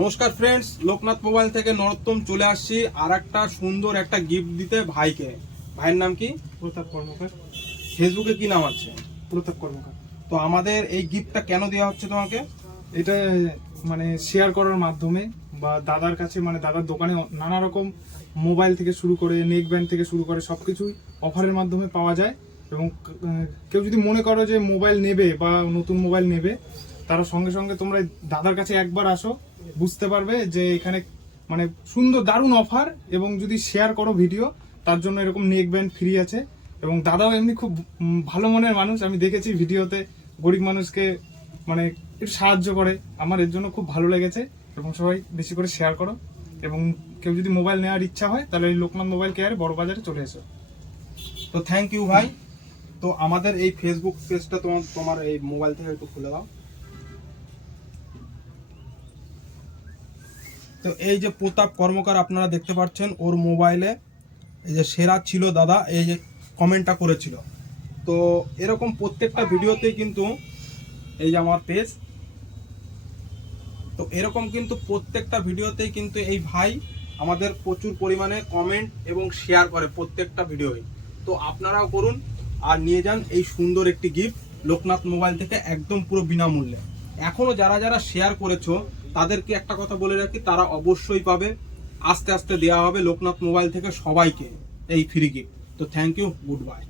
নমস্কার friends Loknath mobile থেকে নরোত্তম চলে আসছি আর একটা সুন্দর একটা গিফট দিতে ভাইকে। ভাইয়ের নাম কি? প্রতাপ কর্মকার। ফেসবুকে কি নাম আছে? প্রতাপ কর্মকার। তো আমাদের এই গিফটটা কেন দেওয়া হচ্ছে তোমাকে? এটা মানে শেয়ার করার মাধ্যমে বা দাদার কাছে মানে দাদার দোকানে নানা রকম মোবাইল থেকে শুরু করে নেক ব্যান্ড থেকে শুরু করে সব কিছুই অফারের মাধ্যমে পাওয়া যায় এবং কেউ যদি মনে করো যে মোবাইল নেবে বা নতুন মোবাইল নেবে তারা সঙ্গে সঙ্গে তোমরা দাদার কাছে একবার আসো বুঝতে পারবে যে এখানে মানে সুন্দর দারুণ অফার এবং যদি শেয়ার করো ভিডিও তার জন্য এরকম নেক ব্যান্ড ফ্রি আছে। এবং দাদাও এমনি খুব ভালো মনের মানুষ। আমি দেখেছি ভিডিওতে গরিব মানুষকে মানে একটু সাহায্য করে। আমার এর জন্য খুব ভালো লেগেছে। এবং সবাই বেশি করে শেয়ার করো। এবং কেউ যদি মোবাইল নেওয়ার ইচ্ছা হয়, তাহলে এই লোকনাথ মোবাইল কেয়ারে বড় বাজারে চলে এসো। তো থ্যাংক ইউ ভাই। তো আমাদের এই ফেসবুক পেজটা তোমার তোমার এই মোবাইল থেকে একটু খুলে দাও। তো এই যে প্রতাপ কর্মকার আপনারা দেখতে পাচ্ছেন, ওর মোবাইলে এই যে সেরা ছিল দাদা, এই যে কমেন্টটা করেছিল। তো এরকম প্রত্যেকটা ভিডিওতেই কিন্তু এই যে আমার পেজ তো এরকম কিন্তু প্রত্যেকটা ভিডিওতেই কিন্তু এই ভাই আমাদের প্রচুর পরিমাণে কমেন্ট এবং শেয়ার করে প্রত্যেকটা ভিডিওই। তো আপনারাও করুন আর নিয়ে যান এই সুন্দর একটি গিফট লোকনাথ মোবাইল থেকে একদম পুরো বিনামূল্যে। এখনও যারা যারা শেয়ার করেছ তাদেরকে একটা কথা বলে রাখি, তারা অবশ্যই পাবে। আস্তে আস্তে দেওয়া হবে লোকনাথ মোবাইল থেকে সবাইকে এই ফ্রি গিফট তো থ্যাংক ইউ গুড বাই